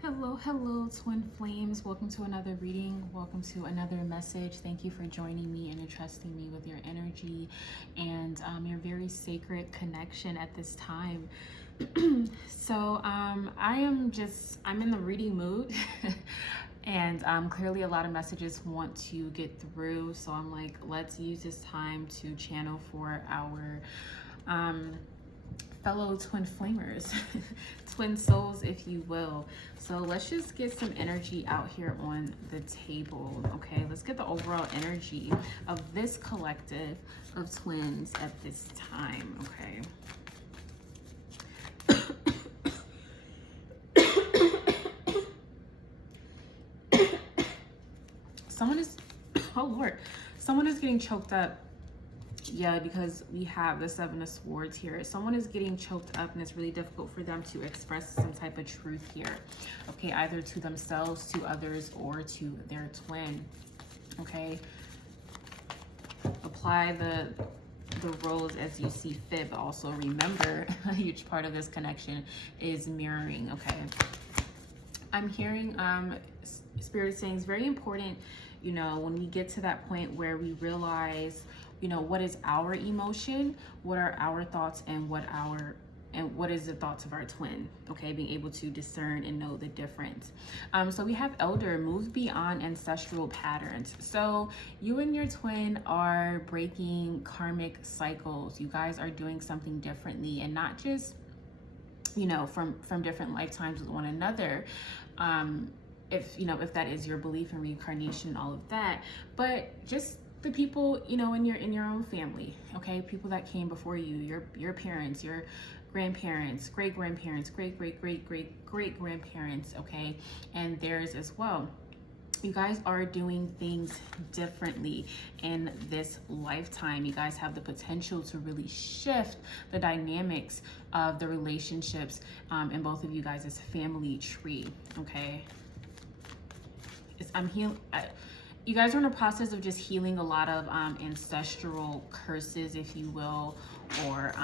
Hello, twin flames. Welcome to another reading. Welcome to another message. Thank you for joining me and entrusting me with your energy and your very sacred connection at this time. I'm in the reading mood and clearly a lot of messages want to get through. So I'm like, let's use this time to channel for our fellow twin flamers, twin souls, if you will. So let's just get some energy out here on the table. Okay, let's get the overall energy of this collective of twins at this time. Okay. Someone is, oh Lord, someone is getting choked up. Yeah, because we have the Seven of Swords here. Someone is getting choked up and it's really difficult for them to express some type of truth here. Okay, either to themselves, to others, or to their twin. Okay. Apply the roles as you see fit, but also remember a huge part of this connection is mirroring. Okay. I'm hearing Spirit saying it's very important, you know, when we get to that point where we realize, you know, what is our emotion, what are our thoughts, and what is the thoughts of our twin. Okay, being able to discern and know the difference. So we have Elder, move beyond ancestral patterns. So you and your twin are breaking karmic cycles. You guys are doing something differently, and not just, you know, from different lifetimes with one another. If that is your belief in reincarnation, all of that, but just the people, you know, in your own family. Okay, people that came before you, your parents, your grandparents, great grandparents, great grandparents. Okay, and theirs as well. You guys are doing things differently in this lifetime. You guys have the potential to really shift the dynamics of the relationships in both of you guys' family tree. Okay, you guys are in a process of just healing a lot of ancestral curses, if you will, or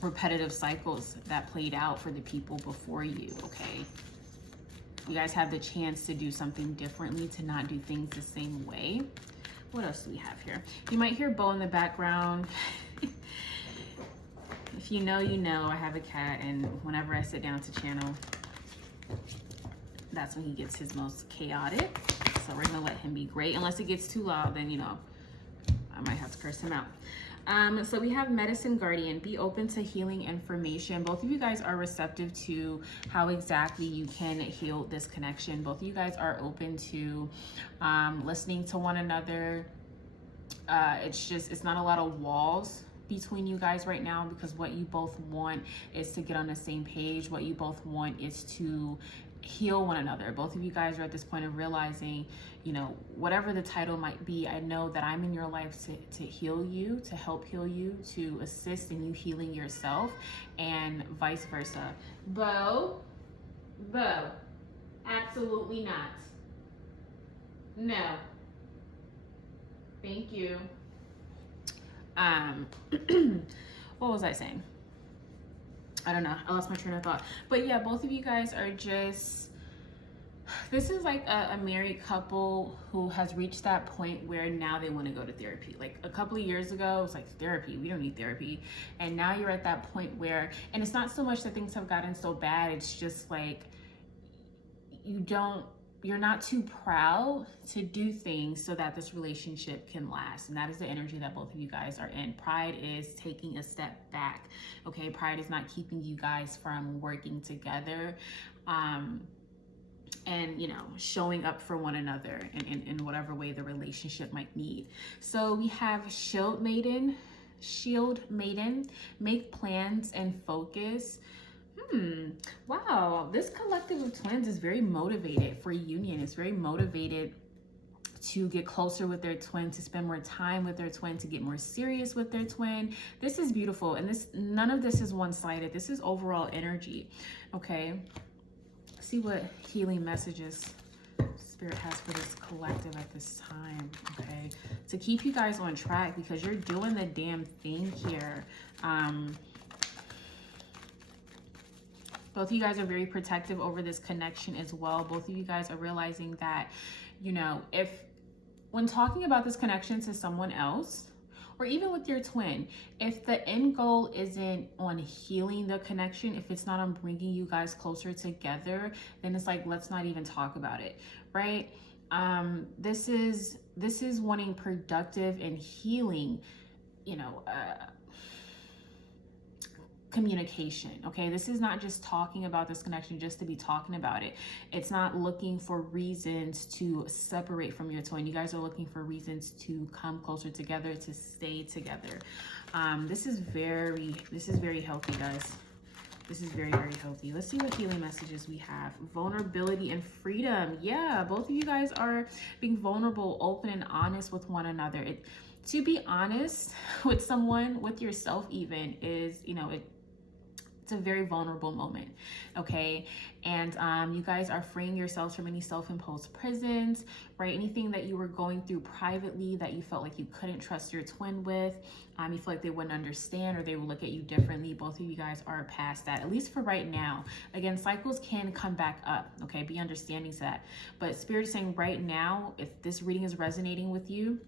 repetitive cycles that played out for the people before you. Okay, you guys have the chance to do something differently, to not do things the same way. What else do we have here? You might hear Bo in the background. If you know, you know. I have a cat, and whenever I sit down to channel, that's when he gets his most chaotic. So we're gonna let him be great. Unless it gets too loud, then, you know, I might have to curse him out. So we have Medicine Guardian, be open to healing information. Both of you guys are receptive to how exactly you can heal this connection. Both of you guys are open to listening to one another. It's not a lot of walls between you guys right now, because what you both want is to get on the same page. What you both want is to heal one another. Both of you guys are at this point of realizing, you know, whatever the title might be, I know that I'm in your life to heal you, to help heal you, to assist in you healing yourself, and vice versa. Bo, absolutely not. No. Thank you. What was I saying? I don't know. I lost my train of thought. But yeah, both of you guys are just, this is like a married couple who has reached that point where now they want to go to therapy. Like a couple of years ago, it was like, therapy, we don't need therapy. And now you're at that point where, and it's not so much that things have gotten so bad, it's just like, you're not too proud to do things so that this relationship can last. And that is the energy that both of you guys are in. Pride is taking a step back. Okay, pride is not keeping you guys from working together, and, you know, showing up for one another in whatever way the relationship might need. So we have Shield Maiden, make plans and focus. Wow, this collective of twins is very motivated for union. It's very motivated to get closer with their twin, to spend more time with their twin, to get more serious with their twin. This is beautiful, and none of this is one-sided. This is overall energy. Okay, see what healing messages Spirit has for this collective at this time. Okay, to keep you guys on track, because you're doing the damn thing here. Both of you guys are very protective over this connection as well. Both of you guys are realizing that, you know, when talking about this connection to someone else, or even with your twin, if the end goal isn't on healing the connection, if it's not on bringing you guys closer together, then it's like, let's not even talk about it, right? This is wanting productive and healing, you know, communication. Okay, this is not just talking about this connection just to be talking about it. It's not looking for reasons to separate from your twin. You guys are looking for reasons to come closer together, to stay together. This is very healthy, guys. This is very, very healthy. Let's see what healing messages we have. Vulnerability and freedom. Yeah, both of you guys are being vulnerable, open, and honest with one another. To be honest with someone, with yourself even, is, you know, it's a very vulnerable moment, okay? And you guys are freeing yourselves from any self-imposed prisons, right? Anything that you were going through privately that you felt like you couldn't trust your twin with, you feel like they wouldn't understand or they would look at you differently. Both of you guys are past that, at least for right now. Again, cycles can come back up, okay? Be understanding to that. But Spirit is saying right now, if this reading is resonating with you,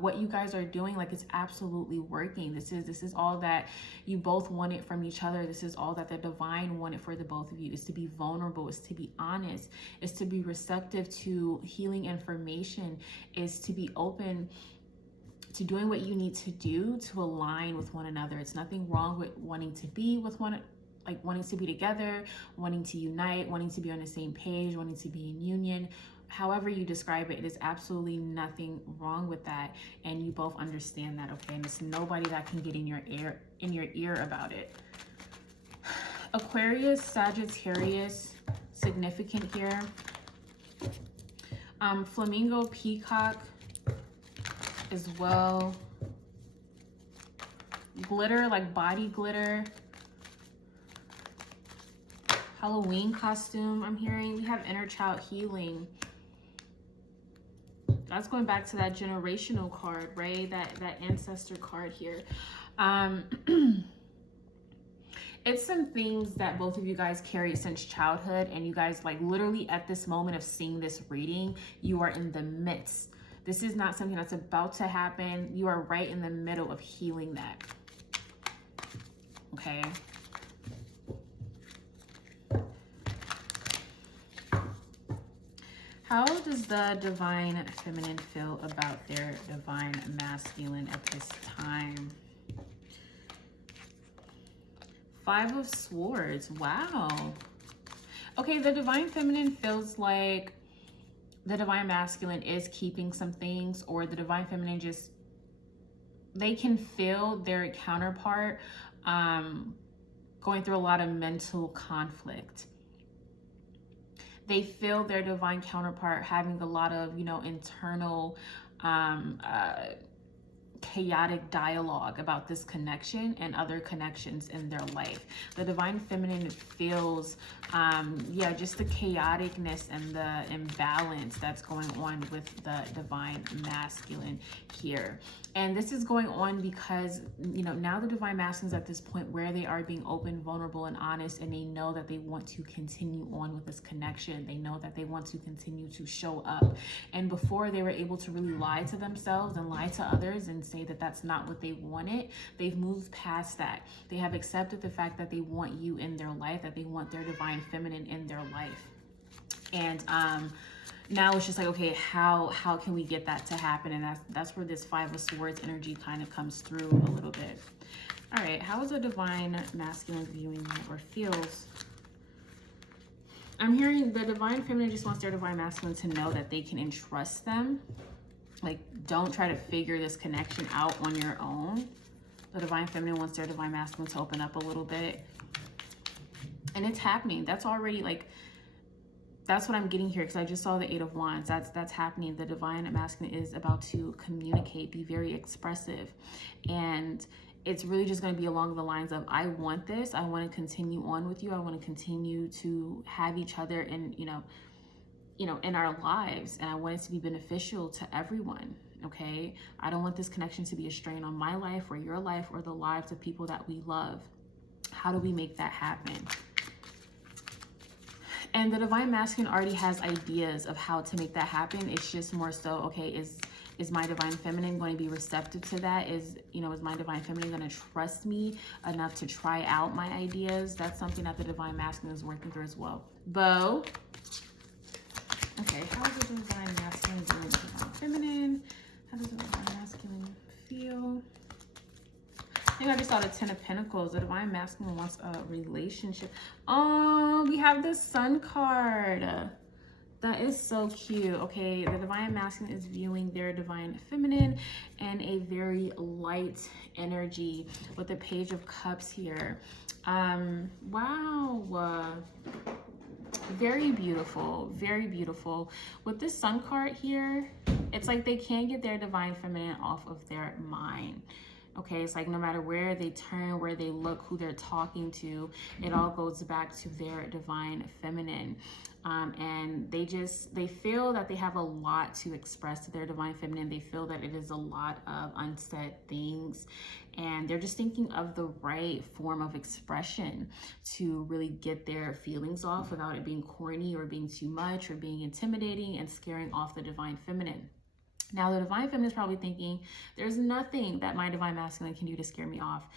what you guys are doing, like, it's absolutely working. This is all that you both wanted from each other. This is all that the divine wanted for the both of you, is to be vulnerable, is to be honest, is to be receptive to healing information, is to be open to doing what you need to do to align with one another. It's nothing wrong with wanting to be with wanting to be together, wanting to unite, wanting to be on the same page, wanting to be in union. However you describe it, it is absolutely nothing wrong with that, and you both understand that, okay? And there's nobody that can get in your ear about it. Aquarius, Sagittarius, significant here. Flamingo, peacock as well. Glitter, like body glitter. Halloween costume, I'm hearing. We have inner child healing. That's going back to that generational card, right? That ancestor card here. It's some things that both of you guys carry since childhood, and you guys, like, literally at this moment of seeing this reading, you are in the midst. This is not something that's about to happen. You are right in the middle of healing that. Okay. How does the divine feminine feel about their divine masculine at this time? Five of Swords. Wow. Okay, the divine feminine feels like the divine masculine is keeping some things, or the divine feminine just, they can feel their counterpart going through a lot of mental conflict. They feel their divine counterpart having a lot of, you know, internal chaotic dialogue about this connection and other connections in their life. The divine feminine feels yeah, just the chaoticness and the imbalance that's going on with the divine masculine here. And this is going on because, you know, now the divine masculine is at this point where they are being open, vulnerable, and honest, and they know that they want to continue on with this connection. They know that they want to continue to show up. And before, they were able to really lie to themselves and lie to others and say that that's not what they wanted. They've moved past that. They have accepted the fact that they want you in their life, that they want their divine feminine in their life. And now it's just like, okay, how can we get that to happen? And that's where this Five of Swords energy kind of comes through a little bit. All right, how is a divine masculine viewing that, or feels? I'm hearing the divine feminine just wants their divine masculine to know that they can entrust them. Like, don't try to figure this connection out on your own. The divine feminine wants their divine masculine to open up a little bit. And it's happening. That's already, like, that's what I'm getting here, because I just saw the Eight of Wands. That's happening. The divine masculine is about to communicate, be very expressive. And it's really just going to be along the lines of, I want this. I want to continue on with you. I want to continue to have each other in, you know, in our lives. And I want it to be beneficial to everyone. Okay. I don't want this connection to be a strain on my life or your life or the lives of people that we love. How do we make that happen? And the divine masculine already has ideas of how to make that happen. It's just more so, okay, is my divine feminine going to be receptive to that? Is my divine feminine going to trust me enough to try out my ideas? That's something that the divine masculine is working through as well. Bo. Okay, how does the divine masculine doing the divine feminine? How does the divine masculine feel? I think I just saw the 10 of Pentacles. The divine masculine wants a relationship. Oh, we have the Sun card. That is so cute. Okay, the divine masculine is viewing their divine feminine and a very light energy with the Page of Cups here. Wow. Very beautiful, very beautiful. With this Sun card here, it's like they can't get their divine feminine off of their mind. Okay, it's like no matter where they turn, where they look, who they're talking to, it all goes back to their divine feminine. And they feel that they have a lot to express to their divine feminine. They feel that it is a lot of unsaid things, and they're just thinking of the right form of expression to really get their feelings off without it being corny or being too much or being intimidating and scaring off the divine feminine. Now, the divine feminine is probably thinking, there's nothing that my divine masculine can do to scare me off.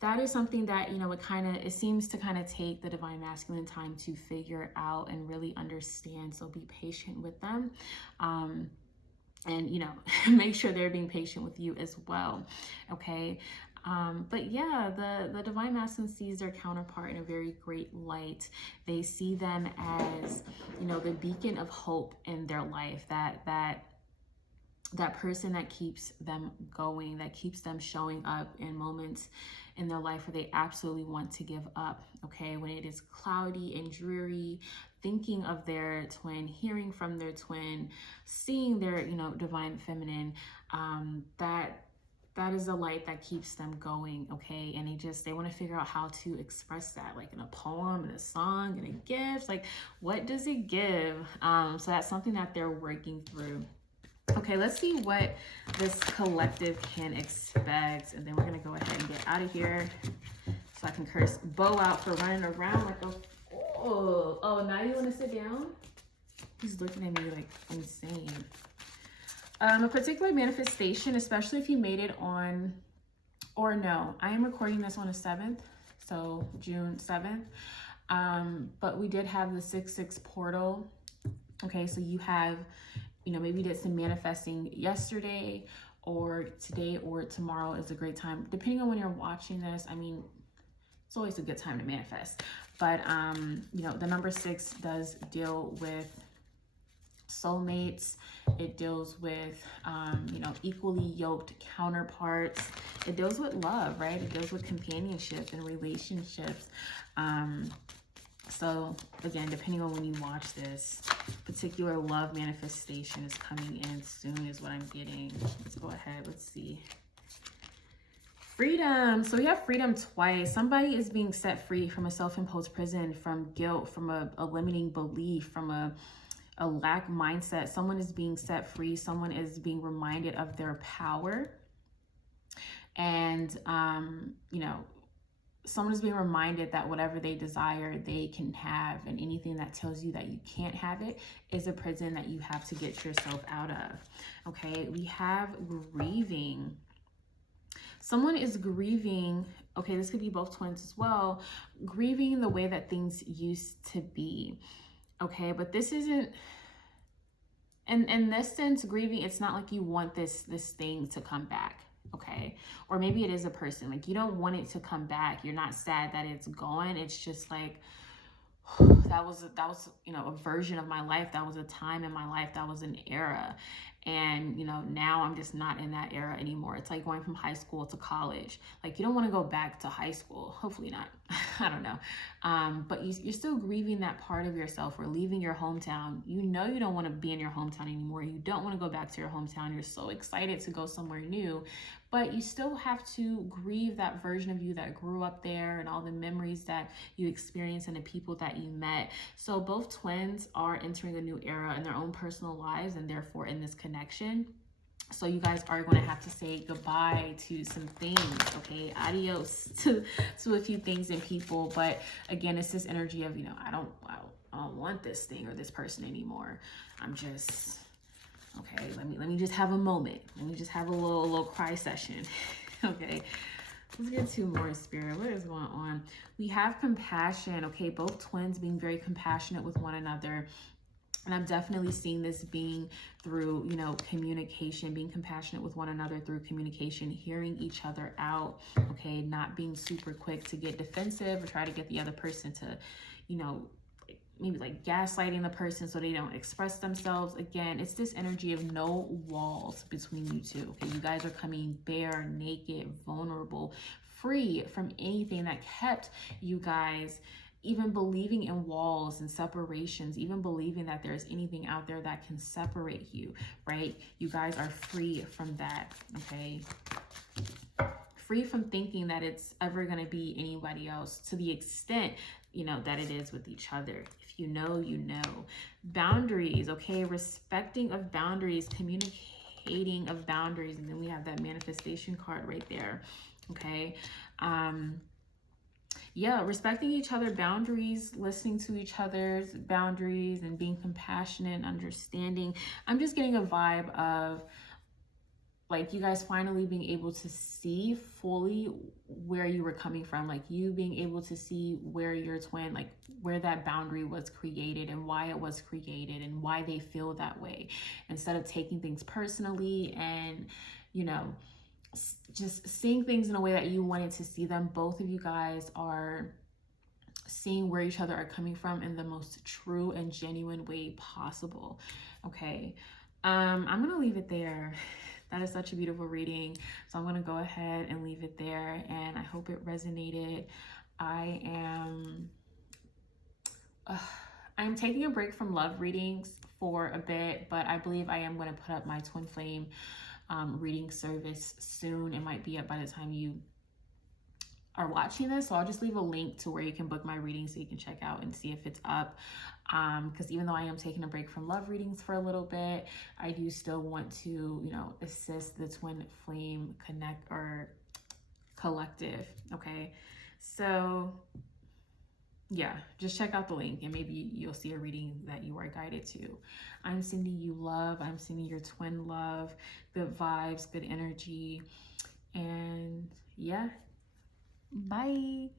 That is something that, it seems to kind of take the divine masculine time to figure out and really understand. So be patient with them. And, make sure they're being patient with you as well. Okay. But yeah, the divine masculine sees their counterpart in a very great light. They see them as, the beacon of hope in their life, that person that keeps them going, that keeps them showing up in moments in their life where they absolutely want to give up. Okay, when it is cloudy and dreary, thinking of their twin, hearing from their twin, seeing their, divine feminine, that is a light that keeps them going. Okay, and they want to figure out how to express that, like in a poem, in a song, in a gift. Like, what does it give? So that's something that they're working through. Okay, let's see what this collective can expect, and then we're gonna go ahead and get out of here so I can curse Bo out for running around like a fool. Oh, now you want to sit down? He's looking at me like insane. A particular manifestation, especially if you made it on, or no, I am recording this on the 7th, so June 7th. But we did have the 6/6 portal. Okay, so you have, maybe you did some manifesting yesterday or today or tomorrow is a great time. Depending on when you're watching this, it's always a good time to manifest. But, the number 6 does deal with soulmates. It deals with, equally yoked counterparts. It deals with love, right? It deals with companionship and relationships. So again, depending on when you watch this, particular love manifestation is coming in soon is what I'm getting. Let's go ahead. Let's see. Freedom. So we have freedom twice. Somebody is being set free from a self-imposed prison, from guilt, from a limiting belief, from a lack mindset. Someone is being set free. Someone is being reminded of their power. And, someone is being reminded that whatever they desire, they can have, and anything that tells you that you can't have it is a prison that you have to get yourself out of. Okay, we have grieving. Someone is grieving. Okay, this could be both twins as well. Grieving the way that things used to be. Okay, but this isn't, in this sense, grieving, it's not like you want this thing to come back. Okay, or maybe it is a person, like you don't want it to come back. You're not sad that it's gone. It's just like, that was a version of my life. That was a time in my life. That was an era. And, now I'm just not in that era anymore. It's like going from high school to college. Like, you don't want to go back to high school. Hopefully not. I don't know. But you're still grieving that part of yourself, or leaving your hometown. You don't want to be in your hometown anymore. You don't want to go back to your hometown. You're so excited to go somewhere new, but you still have to grieve that version of you that grew up there and all the memories that you experienced and the people that you met. So both twins are entering a new era in their own personal lives, and therefore in this connection. So you guys are going to have to say goodbye to some things, okay? Adios to a few things and people. But again, it's this energy of, you know, I don't want this thing or this person anymore. I'm just, okay, let me just have a moment. Let me just have a little cry session. Okay. Let's get two more, Spirit. What is going on? We have compassion, okay? Both twins being very compassionate with one another. And I'm definitely seeing this being through, you know, communication, being compassionate with one another through communication, hearing each other out, okay? Not being super quick to get defensive or try to get the other person to, you know, maybe like gaslighting the person so they don't express themselves. Again, it's this energy of no walls between you two, okay? You guys are coming bare, naked, vulnerable, free from anything that kept you guys even believing in walls and separations, even believing that there's anything out there that can separate you, right? You guys are free from that, okay? Free from thinking that it's ever going to be anybody else to the extent, you know, that it is with each other. If you know, you know. Boundaries, okay? Respecting of boundaries, communicating of boundaries. And then we have that manifestation card right there, okay? Yeah, respecting each other boundaries, listening to each other's boundaries and being compassionate and understanding. I'm just getting a vibe of like you guys finally being able to see fully where you were coming from, like you being able to see where your twin, like where that boundary was created and why it was created and why they feel that way, instead of taking things personally and, you know, just seeing things in a way that you wanted to see them. Both of you guys are seeing where each other are coming from in the most true and genuine way possible. Okay. I'm going to leave it there. That is such a beautiful reading. So I'm going to go ahead and leave it there. And I hope it resonated. I'm taking a break from love readings for a bit, but I believe I am going to put up my twin flame reading service soon. It might be up by the time you are watching this, so I'll just leave a link to where you can book my reading so you can check out and see if it's up, because even though I am taking a break from love readings for a little bit, I do still want to, you know, assist the twin flame connect or collective. Okay, so yeah, just check out the link and maybe you'll see a reading that you are guided to. I'm sending you love. I'm sending your twin love, good vibes, good energy. And yeah, bye.